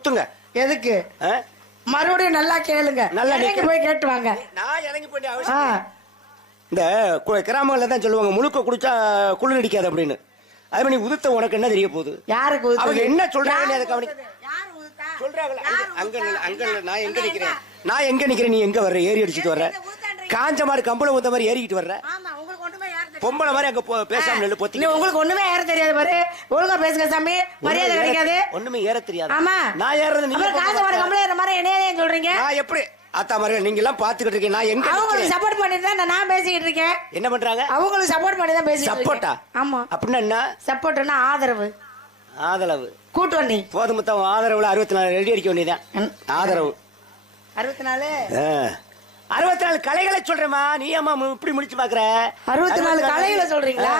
குத்துங்க. எதுக்கு? மறுபடியும் நல்லா கேளுங்க. நல்லா நீங்க போய் கேட்டு வாங்க. நான் இறங்கி போய் அவசியம். இந்த கிராமங்கள்ல தான் சொல்லுவாங்க முழுக்க குடிச்சா குளிர் அடிக்காது அப்படின்னு. அது பண்ணி உதுத்த உனக்கு என்ன தெரிய போகுது? யாருக்கு அவங்க என்ன சொல்றாங்க அதை கவனி சொல்றாங்களா? அங்க அங்க நான் எங்க நிக்கிறேன்? நான் எங்க நிக்கிறேன்? நீ எங்க வர்ற? ஏறி அடிச்சுட்டு வர்ற? காஞ்ச மாதிரி கம்பளம் ஊத்த மாதிரி ஏறிக்கிட்டு வர்ற? பொம்பளை மாதிரி அங்க பேசாம நெல்லு பொத்தி. உங்களுக்கு ஒண்ணுமே ஏற தெரியாது பாரு. ஒழுங்கா பேசுங்க சாமி, மரியாதை கிடைக்காது. ஒண்ணுமே ஏற தெரியாது. ஆமா, நான் ஏறது நீங்க காஞ்ச மாதிரி கம்பளம் ஏற மாதிரி என்னையே சொல்றீங்க? நான் எப்படி அத்தா மாதிரி நீங்க எல்லாம் பாத்துக்கிட்டு இருக்கீங்க. நான் எங்க அவங்களுக்கு சப்போர்ட் பண்ணி தான் நான் பேசிக்கிட்டு இருக்கேன். என்ன பண்றாங்க? அவங்களுக்கு சப்போர்ட் பண்ணி தான் பேசிக்கிட்டு இருக்கேன். சப்போர்ட்டா? ஆமா. அப்படின்னா என்ன? சப்போர்ட்னா ஆதரவு. ஆதரவு கூட்டணி போது மொத்தம் ஆதரவுல 64 ரெடி அடிக்க வேண்டியதான். ஆதரவு 64 கலைகளை சொல்றேமா. நீ அம்மா இப்படி முடிச்சு பாக்குற? 64 கலைகளை சொல்றீங்களா?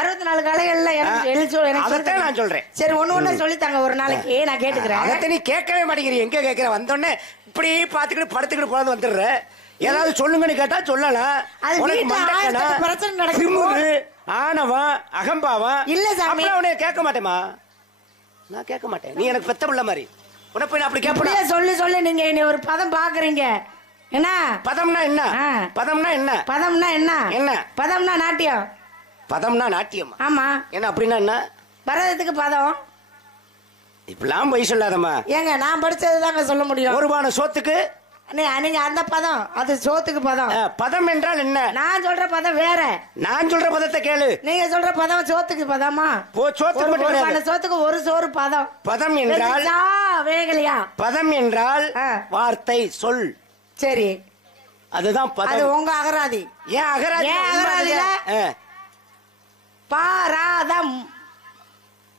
64 கலைகள்ல எனக்கு நான் சொல்றேன். சரி, ஒண்ணு சொல்லித்தாங்க ஒரு நாளைக்கு, நான் கேட்டுக்கிறேன். அதை நீ கேட்கவே மாட்டேங்கிறீ. எங்க கேட்கிற? வந்தோடனே இப்படி பாத்துக்கிட்டு படுத்துக்கிட்டு போறது வந்துடுற. ஏதாவது சொல்லுங்கன்னு கேட்டா சொல்லலாம். ஆணவம் அகம்பாவம் இல்ல சாமி. உனக்கு கேட்க மாட்டேமா. நான் கேட்க மாட்டேன். நீ எனக்கு பெத்த பிள்ளை மாதிரி. உன போய் அப்படி கேட்ப சொல்லி நீங்க என்ன ஒரு பதம் பாக்குறீங்க. என்ன பதம்னா என்ன? பதம்னா என்ன? பதம்னா என்ன? என்ன பதம்னா? நாட்டியம். பதம்னா நாட்டியம். ஆமா. என்ன அப்படின்னா என்ன? பரதத்துக்கு பதம். இப்பெல்லாம் போய் சொல்லாதம்மா. ஏங்க நான் படிச்சதுதாங்க சொல்ல முடியும். ஒரு பான சோத்துக்கு நீங்க அந்த பதம், அது சோத்துக்கு பதம். பதம் என்றால் என்ன? நான் சொல்ற பதம் வேற. நான் சொல்ற பதத்தை கேளு. நீங்க சொல்ற பதம் சோத்துக்கு பதமா? சோத்துக்கு ஒரு சோறு பதம். பதம் என்றால் வேகலையா? பதம் என்றால் வார்த்தை, சொல். சரி, அதுதான் பதம். அது உங்க அகராதி. ஏன் அகராதி? அகராதில பாராதம்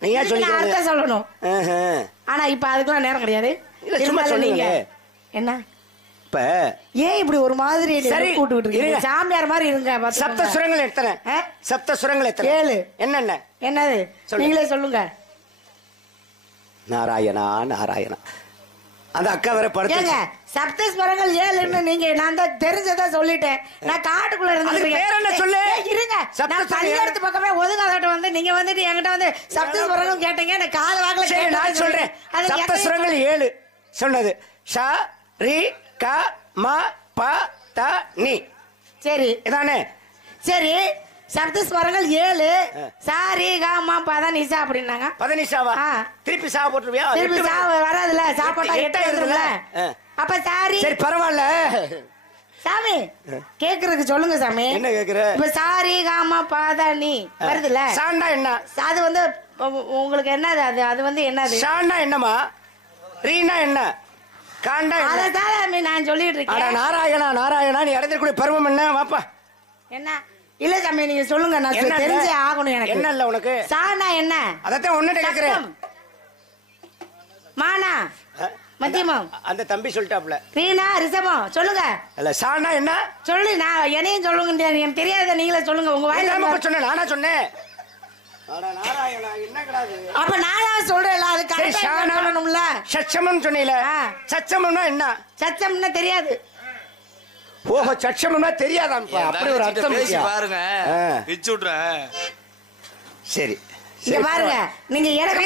நீங்க சொல்லி அர்த்தம் சொல்லணும். ஆனா இப்ப அதுக்கெல்லாம் நேரம் கிடையாது. சும்மா சொல்லுங்க. என்ன இப்ப ஏன் இப்படி ஒரு மாதிரி கூட்டுக்கிட்டு இருக்கீங்க? சாமியார் மாதிரி இருங்க. சப்த சுரங்கள் எத்தனை? சப்த சுரங்கள் எத்தனை? 7. என்னென்ன? என்னது நீங்களே சொல்லுங்க. நாராயணா நாராயணா. அந்த அக்கா வேற படுத்துங்க. சப்தஸ்வரங்கள் 7ன்னு நீங்க நான் தான் தெரிஞ்சதா சொல்லிட்டேன். நான் காட்டுக்குள்ள இருந்தேன். சொல்லு இருங்க. நான் கல்யாணத்து பக்கமே ஒதுங்காதட்ட வந்து நீங்க வந்துட்டு என்கிட்ட வந்து சப்தஸ்வரங்கள் கேட்டீங்க. எனக்கு காது வாக்குல நான் சொல்றேன். சப்தஸ்வரங்கள் 7 சொன்னது ஷ ரி க ம ப த நி. சரி இதானே? சரி, சப்தஸ்வரங்கள் 7. சாரி க ம ப த நிசா அப்படின்னாங்க. பதனிசாவா? திருப்பி சா போட்டுருவியா? திருப்பி சா வராதுல. சாப்பாட்டா 8 ஆயிருதுல. அப்ப சாரி. சரி பரவாயில்ல சாமி. கேக்குறதுக்கு சொல்லுங்க சாமி. என்ன கேக்குற? இப்ப சாரி காமா பாதா நீ வருதுல. சாண்டா என்ன? அது வந்து உங்களுக்கு என்னது? அது அது வந்து என்னது? சாண்டா என்னமா? ரீனா என்ன? காண்டா என்ன? அதான் நான் சொல்லிட்டு இருக்கேன். நாராயணா நாராயணா. நீ அடைஞ்சிருக்கூடிய பருவம் என்ன? வாப்பா. என்ன? இல்ல சாமி நீங்க சொல்லுங்க. நான் தெரிஞ்சே ஆகணும் எனக்கு. என்ன இல்ல உனக்கு? சாண்டா என்ன? அதத்தான் ஒன்னுட்ட கேக்குறேன். மானா மத்தியமம். அந்த தம்பி சொல்லிட்டாப்ல. ரீனா ரிஷபம். சொல்லுங்க. இல்ல சானா என்ன? சொல்லு. நான் என்னையும் சொல்லுங்க. எனக்கு தெரியாத நீங்களே சொல்லுங்க. உங்க வாயில சொன்னேன். நானா சொன்னேன்? நாராயணா என்ன கிடாது? அப்ப நானா சொல்றேன்ல. அது கரெக்ட்டா சொல்லணும்ல. சச்சமம் சொன்னீல. சச்சமம்னா என்ன? சச்சம்னா தெரியாது. ஓஹோ, சச்சமம்னா தெரியாதாம்ப்பா. அப்படி ஒரு அர்த்தம் பேசி பாருங்க. விச்சு விட்றேன். சரி இங்க பாருங்க. நீங்க எனக்கு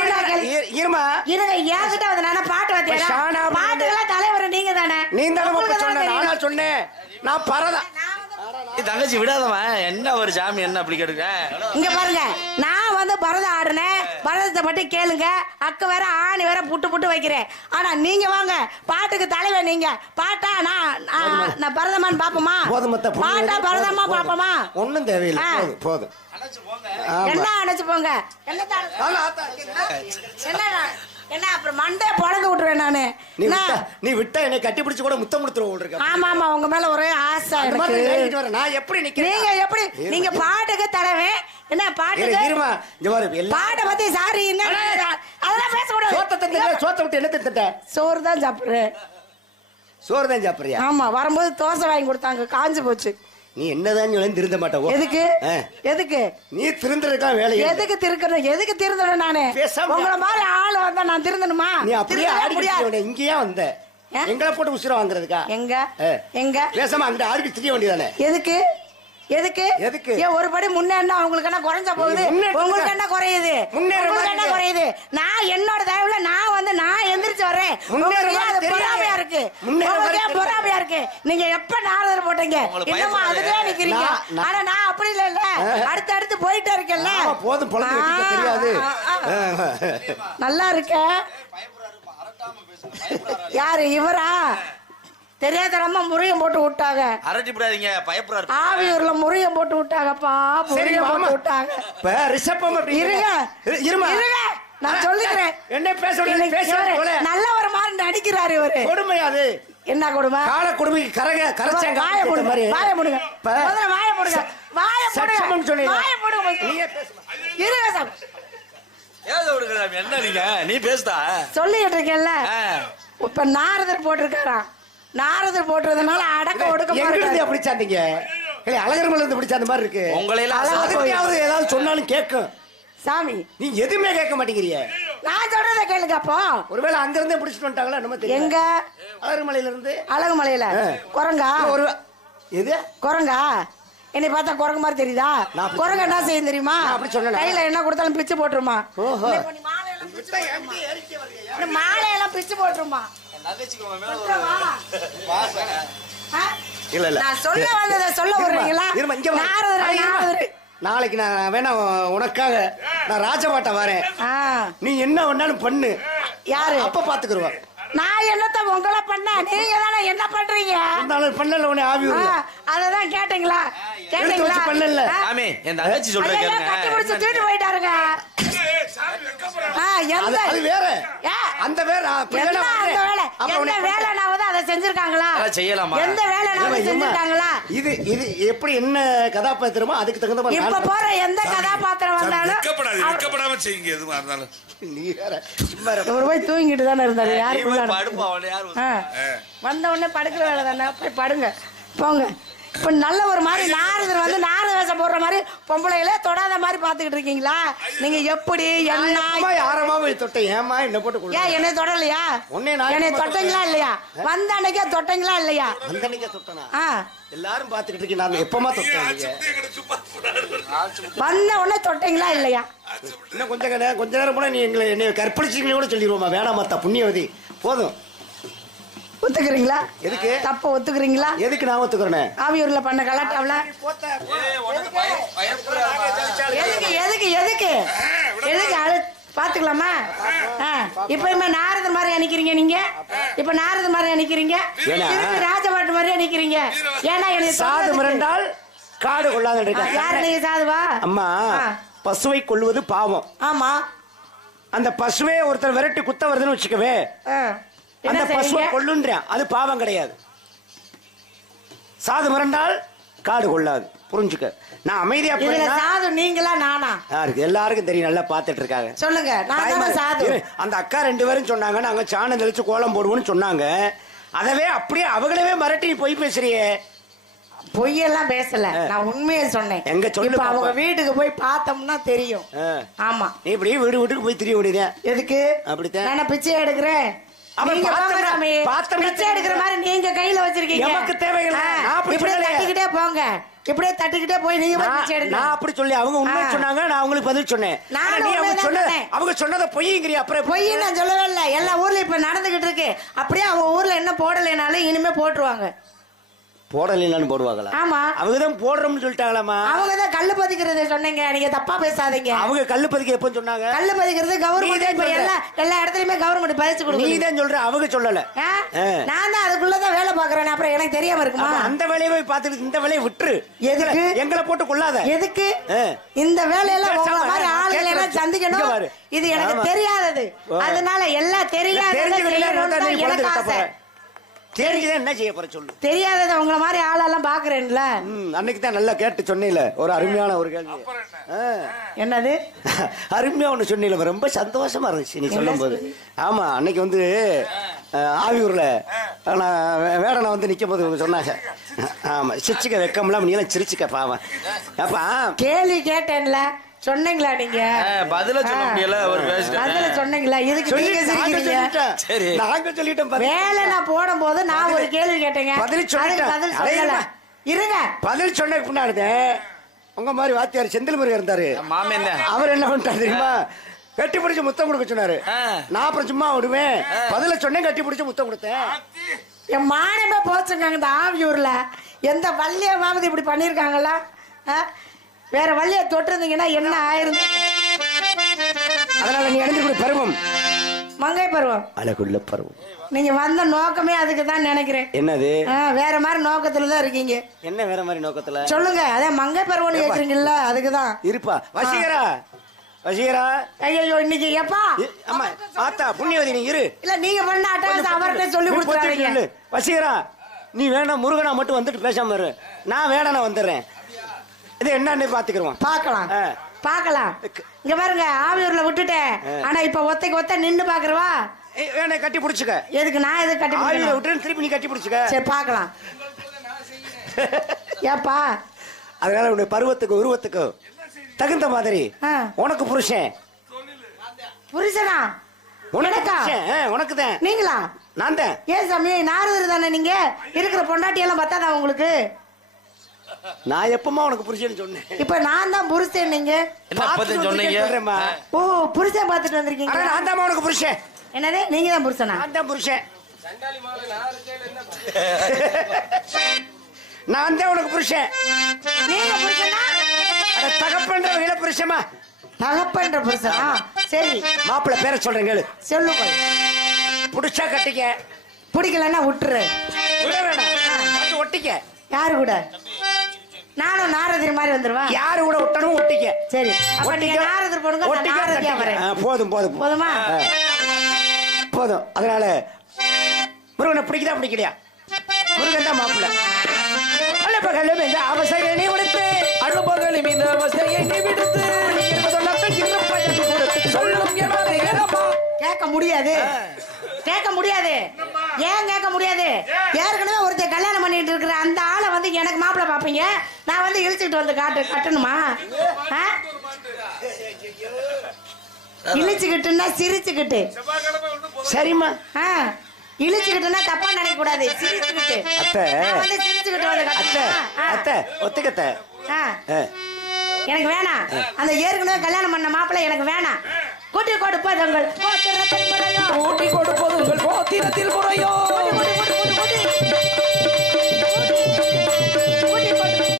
இருமா இருங்க. ஏகிட்ட வந்து நானா பாட்டு வாத்தியாரா? பாட்டுக்கெல்லாம் தலைவர் நீங்க தானே? நீ தானே நானா சொன்னேன். நான் பரதா. தங்கச்சி விடாதவன். என்ன ஒரு சாமி என்ன அப்படி கேட்டுக்க? இங்க பாருங்க. நான் வந்து பரதம் ஆடுனேன். பரதத்தை பத்தி கேளுங்க. அக்க வேற ஆணி வேற புட்டு வைக்கிறேன். ஆனா நீங்க வாங்க. பாட்டுக்கு தலைவர் நீங்க. பாட்டா நான் பரதமான்னு பாப்போமா? பாட்டா பரதமா பாப்போமா? ஒண்ணும் தேவையில்லை. போதும். என்ன அணைச்சு போங்க. என்ன அப்புறம் மண்டே பொழங்க விட்டுருவேன் நானு. நீ விட்டா என்னை கட்டி பிடிச்சு கூட முத்தம் கொடுத்துருவோம். ஆமா ஆமா, உங்க மேல ஒரே ஆசை. நான் எப்படி நீங்க எப்படி நீங்க பாட்டுக்கு தலைவன். என்ன பாட்டுக்கு பாட்டை பத்தி சாரி அதெல்லாம் பேசக்கூடாது. சோத்தை விட்டு என்ன திட்ட? சோறு தான் சாப்பிடுறேன். சோறு தான் சாப்பிடுறியா? ஆமா, வரும்போது தோசை வாங்கி கொடுத்தாங்க. காஞ்சு போச்சு. நீ என்னதான் திருந்த மாட்டோம். எதுக்கு எதுக்கு நீ திருந்துறதுக்கா வேலை? எதுக்கு திருக்கணும்? எதுக்கு திருந்தணும்? நானு உங்களை மாதிரி ஆளு வந்தா நான் திருந்தணுமா? நீ அப்படியே ஆடி இங்கேயா வந்த? எங்களை போட்டு உசுர வாங்குறதுக்கா? எங்க எங்க பேசாம அங்கிட்ட ஆடி திரிய வேண்டியதானே? எதுக்கு எதுக்கு எதுக்கு? ஏன் ஒரு படி முன்னேறினா உங்களுக்கு என்ன குறைஞ்ச போகுது? உங்களுக்கு என்ன குறையுது? உங்களுக்கு என்ன குறையுது? நான் என்னோட தயவுல நான் வந்து நான் எந்திரிச்சு வர்றேன். உங்களுக்கு அது பொறாமையா இருக்கு. உங்களுக்கு ஏன் பொறாமையா இருக்கு? நீங்க எப்ப நாரதர் போட்டீங்க இன்னும் அதுலயே நிக்கிறீங்க. ஆனா நான் அப்படி இல்ல, அடுத்து அடுத்து போயிட்டே இருக்கேன்ல. போதும் பொழந்து தெரியாது. நல்லா இருக்க. யாரு இவரா? தெரியாதரமா முறியம் போட்டு விட்டாங்க. அரட்டி விடாதீங்க, பயப்படுறாரு. ஆவியூர்ல முறியம் போட்டு விட்டாங்கப்பா, முறியம் போட்டு விட்டாங்க. இப்ப ரிஷப்பம் அப்படி இருங்க இருங்க, நான் சொல்லிக்கிறேன். என்ன பேசுறீங்க? நல்ல ஒரு மாதிரி நடிக்கிறாரு இவரு. கொடுமை அது. என்ன கொடுமை? கால கொடுமைக்கு கரைச்சாங்க. வாய முடுங்க, வாய முடுங்க, முதல்ல வாய முடுங்க, வாய முடுங்க, வாய முடுங்க. நீயே பேசுமா? இருங்க சார். ஏதோ ஒரு என்ன நீங்க நீ பேசுதா சொல்லிட்டு இருக்கேன்ல. இப்ப நாரதர் போட்டிருக்காராம். நாரதர் போட்டுறதுனால அடக்க ஒடுக்க எங்கிருந்து அப்படி சாந்தீங்க? அழகர் மலை இருந்து பிடிச்ச அந்த மாதிரி இருக்கு. உங்களை அதுக்காவது ஏதாவது சொன்னாலும் கேட்கும். சாமி நீ எதுவுமே கேட்க மாட்டேங்கிறிய. நான் சொல்றத கேளுங்க. அப்போ ஒருவேளை அங்க இருந்தே பிடிச்சிட்டு வந்துட்டாங்களா நம்ம தெரியும். எங்க? அழகுமலையில இருந்து. அழகுமலையில குரங்கா? ஒரு எது குரங்கா? என்னை பார்த்தா குரங்கு மாதிரி தெரியுதா? குரங்கு என்ன செய்யும் தெரியுமா? அப்படி சொன்ன கையில என்ன கொடுத்தாலும் பிச்சு போட்டுருமா. மாலையெல்லாம் பிச்சு போட்டுருமா. இல்ல இல்ல நான் சொல்ல வந்ததை சொல்ல விடுறீங்களா? நாளைக்கு நான் வேணா உனக்காக நான் ராஜபாட்டை வரேன். நீ என்ன வேணாலும் பண்ணு. யாரு அப்ப பாத்துக்குருவா. நான் என்னத்த உங்களை பண்ண, நீங்க தானே என்ன பண்றீங்க? பண்ணல உடனே ஆவி அததான் கேட்டீங்களா? கேட்டீங்களா? பண்ணல ஆமே என் தங்கச்சி சொல்றேன். கட்டி பிடிச்சு தூக்கிட்டு போயிட்டாருங்க. அது வேற. அந்த வேற எந்த வேலைனாவது அதை செஞ்சிருக்காங்களா? செய்யலாமா? எந்த வேலைனாவது செஞ்சிருக்காங்களா? இது இது எப்படி என்ன கதாபாத்திரமோ அதுக்கு தகுந்த மாதிரி இப்ப போற எந்த கதாபாத்திரம் வந்தாலும் வெட்கப்படாம செய்யுங்க. எதுவா இருந்தாலும் நீ வேற ஒரு போய் தூங்கிட்டு தானே இருந்தாரு. யாரு வந்த உடனே படுக்கிற வேலை தானே, போய் படுங்க போங்க. இப்ப நல்ல ஒரு மாதிரி நாரதர் வந்து நாரத வேஷம் போடுற மாதிரி பொம்பளைகளே தொடாத மாதிரி பாத்துக்கிட்டு இருக்கீங்களா? நீங்க எப்படி என்ன யாரமா போய் தொட்ட? ஏமா என்ன போட்டு ஏன் என்னை தொடலையா? என்னை தொட்டீங்களா இல்லையா? வந்த அன்னைக்கே தொட்டீங்களா இல்லையா? வந்த அன்னைக்கே தொட்டனா? எல்லாரும் பாத்துக்கிட்டு இருக்கீங்க. நான் எப்பமா தொட்டேன்? வந்த உடனே தொட்டீங்களா இல்லையா? இன்னும் கொஞ்ச நேரம் கூட நீ எங்களை என்னை கற்பழிச்சிங்களே கூட சொல்லிடுவோமா? வேணாமாத்தா புண்ணியவதி, போதும். ஒத்துக்கிறீங்களா? எதுக்கு தப்ப ஒத்துக்கிறீங்களா? எதுக்கு நான் ஒத்துக்கிறேன்? ஆவியூர்ல பண்ண கலாட்டாவல எதுக்கு எதுக்கு எதுக்கு எதுக்கு பாத்துக்கலாமா? இப்ப நாரத மாதிரி அணிக்கிறீங்க நீங்க. இப்ப நாரத மாதிரி அணிக்கிறீங்க, ராஜபாட்டு மாதிரி அணிக்கிறீங்க. ஏன்னா என்னை சாது மிரண்டால் காடு கொள்ளாத இருக்கா? யாரு நீங்க சாதுவா? அம்மா, பசுவை கொல்வது பாவம். ஆமா. அந்த பசுவே ஒருத்தர் விரட்டி குத்த வருதுன்னு வச்சுக்கவே, அந்த பசுவை கொல்லுன்றான், அது பாவம் கிடையாது. சாது மிரண்டால் காடு கொள்ளாது, புரிஞ்சுக்க. நான் அமைதியா சாது நீங்களா நானா? யாருக்கு? எல்லாருக்கும் தெரியும், நல்லா பாத்துட்டு இருக்காங்க. சொல்லுங்க. அந்த அக்கா 2 பேரும் சொன்னாங்க, நாங்க சாணம் தெளிச்சு கோலம் போடுவோம்னு சொன்னாங்க. அதவே அப்படியே அவங்களவே மிரட்டி போய் பேசுறியே. பொய்யெல்லாம் பேசல, நான் உண்மையை சொன்னேன். எங்க சொல்லு? அவங்க வீட்டுக்கு போய் பார்த்தோம்னா தெரியும். ஆமா, நீ இப்படி வீடு வீட்டுக்கு போய் தெரிய முடியுது. எதுக்கு? அப்படித்தான் நான் பிச்சை எடுக்கிறேன். பிச்சை எடுக்கிற மாதிரி நீங்க கையில வச்சிருக்கீங்க. நமக்கு தேவையில்லை. இப்படியே தட்டிக்கிட்டே போங்க, இப்படியே தட்டிக்கிட்டே போய் நீங்க பிச்சை எடுங்க. நான் அப்படி சொல்லி அவங்க உண்மை சொன்னாங்க, நான் அவங்களுக்கு பதில் சொன்னேன். அவங்க சொன்னதை பொய்ங்கிறியா? அப்புறம் பொய் நான் சொல்லவே இல்லை. எல்லா ஊர்ல இப்ப நடந்துகிட்டு இருக்கு. அப்படியே அவங்க ஊர்ல என்ன போடலைனாலும் இனிமே போட்டுருவாங்க. போடலாம் போடுவாங்களா? ஆமா, அவங்கதான் போடுறோம்னு சொல்லிட்டாங்களாமா. அவங்கதான் கல்லு பதிக்கிறது சொன்னீங்க, நீங்க தப்பா பேசாதீங்க. அவங்க கல்லு பதிக்க எப்ப சொன்னாங்க? கல்லு பதிக்கிறது கவர்மெண்ட் எல்லா இடத்துலயுமே கவர்மெண்ட் பதிச்சு கொடுக்கும். நீ தான் சொல்ற, அவங்க சொல்லல. நான் தான் அதுக்குள்ளதான் வேலை பாக்குறேன், அப்புறம் எனக்கு தெரியாம இருக்குமா? அந்த வேலையை போய் பார்த்துட்டு இந்த வேலையை விட்டுரு. எதுக்கு எங்களை போட்டு கொள்ளாத? எதுக்கு இந்த வேலையெல்லாம் உங்க மாதிரி ஆளுகளை எல்லாம் சந்திக்கணும்? இது எனக்கு தெரியாதது, அதனால எல்லாம் தெரியாத தெரிஞ்சுதான் என்ன செய்ய போற சொல்லு. தெரியாதது உங்களை மாதிரி ஆளெல்லாம் பாக்குறேன்ல. அன்னைக்கு தான் நல்லா கேட்டு சொன்னீல ஒரு அருமையான ஒரு கேள்வி. என்னது? அருமையா ஒண்ணு சொன்னீல, ரொம்ப சந்தோஷமா இருந்துச்சு நீ சொல்லும் போது. ஆமா, அன்னைக்கு வந்து ஆவியூர்ல வேடனை வந்து நிக்கும் போது சொன்னாங்க. ஆமா, சிரிச்சுக்க வெக்கம்லாம் நீ எல்லாம் சிரிச்சுக்க பாவம். அப்ப கேள்வி கேட்டேன்ல, சொன்னீங்களா? நீங்க பதில சொல்ல முடியல, ஒரு பதில சொன்னீங்களா? இதுக்கு நீங்க சிரிக்கிறீங்க. சரி, நாங்க சொல்லிட்டோம். வேலை நான் போடும்போது நான் ஒரு கேள்வி கேட்டேங்க, பதில் சொல்லல. இருங்க. பதில் சொன்ன பின்னாடி உங்க மாதிரி வாத்தியார் செந்தில் முருகன் இருந்தாரு. மாமன் அவர் என்ன பண்ணிட்டாரு தெரியுமா? கட்டி பிடிச்சு முத்தம் கொடுக்க சொன்னாரு. நான் அப்புறம் சும்மா விடுவேன். பதில சொன்னேன், கட்டி பிடிச்சு முத்தம் கொடுத்தேன். என் மானமே போச்சுங்க இந்த ஆவியூர்ல. எந்த வள்ளியமாவது இப்படி பண்ணிருக்காங்களா? வேற வள்ளிய தொட்டிருந்தீங்கன்னா என்ன ஆயிருந்து? அதனால நீ அடைஞ்சிருக்க பருவம் மங்கை பருவம், அழகுள்ள பருவம். நீங்க வந்த நோக்கமே அதுக்கு தான் நினைக்கிறேன். என்னது? வேற மாதிரி நோக்கத்துல தான் இருக்கீங்க. என்ன வேற மாதிரி நோக்கத்துல சொல்லுங்க. அதே மங்கை பருவம்னு கேக்குறீங்கல்ல, அதுக்குதான் இருப்பா. வசீகரா, வசீகரா. ஐயோ இன்னைக்கு எப்பா அம்மா ஆத்தா புண்ணியவதி நீ இரு. இல்ல நீங்க பண்ண அட்டகாசம் அவர்கிட்ட சொல்லி கொடுத்துறாதீங்க. வசீகரா நீ வேணா முருகனா மட்டும் வந்துட்டு பேசாம இரு. நான் வேணா வந்துடுறேன். இது என்னன்னு பாத்துக்கிறோம். பாக்கலாம் பாக்கலாம். இங்க பாருங்க, ஆவியூர்ல விட்டுட்டேன். ஆனா இப்ப ஒத்தைக்கு ஒத்த நின்னு பாக்குறவா? வேணா கட்டி பிடிச்சுக்க. எதுக்கு நான் எதுக்கு கட்டி ஆவியூர்ல விட்டு திருப்பி நீ கட்டி பிடிச்சுக்க. சரி பாக்கலாம். ஏப்பா அதனால உன்னுடைய பருவத்துக்கு உருவத்துக்கு தகுந்த மாதிரி உனக்கு புருஷன். புருஷனா? உனக்கு தான். நீங்களா? நான் தான். ஏன் சாமி நாரதர் தானே நீங்க? இருக்கிற பொண்டாட்டி எல்லாம் பத்தாதா உங்களுக்கு? நான் எப்பமா உனக்கு புருஷன் சொன்னேன்? இப்ப நான் தான் புருஷன். நீங்க சொன்னீங்க. ஓ புருஷன் பாத்துட்டு வந்திருக்கீங்க. நான் தான் உனக்கு புருஷன். என்னது நீங்க தான் புருஷனா? நான் தான் புருஷன். நான் தான் உனக்கு புருஷன். நீங்க புருஷனா? அட தகப்பன்ற வகையில புருஷமா? தகப்பன்ற புருஷனா? சரி மாப்பிள்ளை பேரை சொல்றேன் கேளு. சொல்லுங்க. புடிச்சா கட்டிக்க, பிடிக்கலன்னா விட்டுரு. ஒட்டிக்க. யாரு கூட? நானும் நாரதர் மாதிரி வந்துருவா? யாரு கூட ஒட்டணும் ஒட்டிக்க. சரி நாரதர் போடுங்க. போதும் போதும் போதுமா? போதும். அதனால முருகனை பிடிக்குதா பிடிக்கலையா? முருகன் தான் மாப்பிள்ளை. அழுபகலும் இந்த அவசர நீ விடுத்து, அழுபகலும் இந்த அவசர நீ விடுத்து சொல்லும். கேட்க முடியாது, கேட்க முடியாது. ஏன் கேட்க முடியாது? ஏற்கனவே ஒருத்தர் கல்யாணம் பண்ணிட்டு இருக்கிற அந்த ஆளை வந்து எனக்கு மாப்பிள்ளை பாப்பீங்க, நான் வந்து இழுச்சுக்கிட்டு வந்து கட்டணுமா? இழுச்சுக்கிட்டுன்னா சிரிச்சுக்கிட்டு. சரிம்மா. இழுச்சுக்கிட்டுன்னா தப்பா நினைக்க கூடாது. சிரிச்சுக்கிட்டு சிரிச்சுக்கிட்டு வந்து அத்தை ஒத்துக்கத்த. எனக்கு வேணாம். அந்த ஏற்கனவே கல்யாணம் பண்ண மாப்பிள்ளை எனக்கு வேணாம். கூட்டி கொடுப்பதுங்கள் கூட்டி கொடுப்பதுங்கள் கோத்திரத்தில் முறையோ.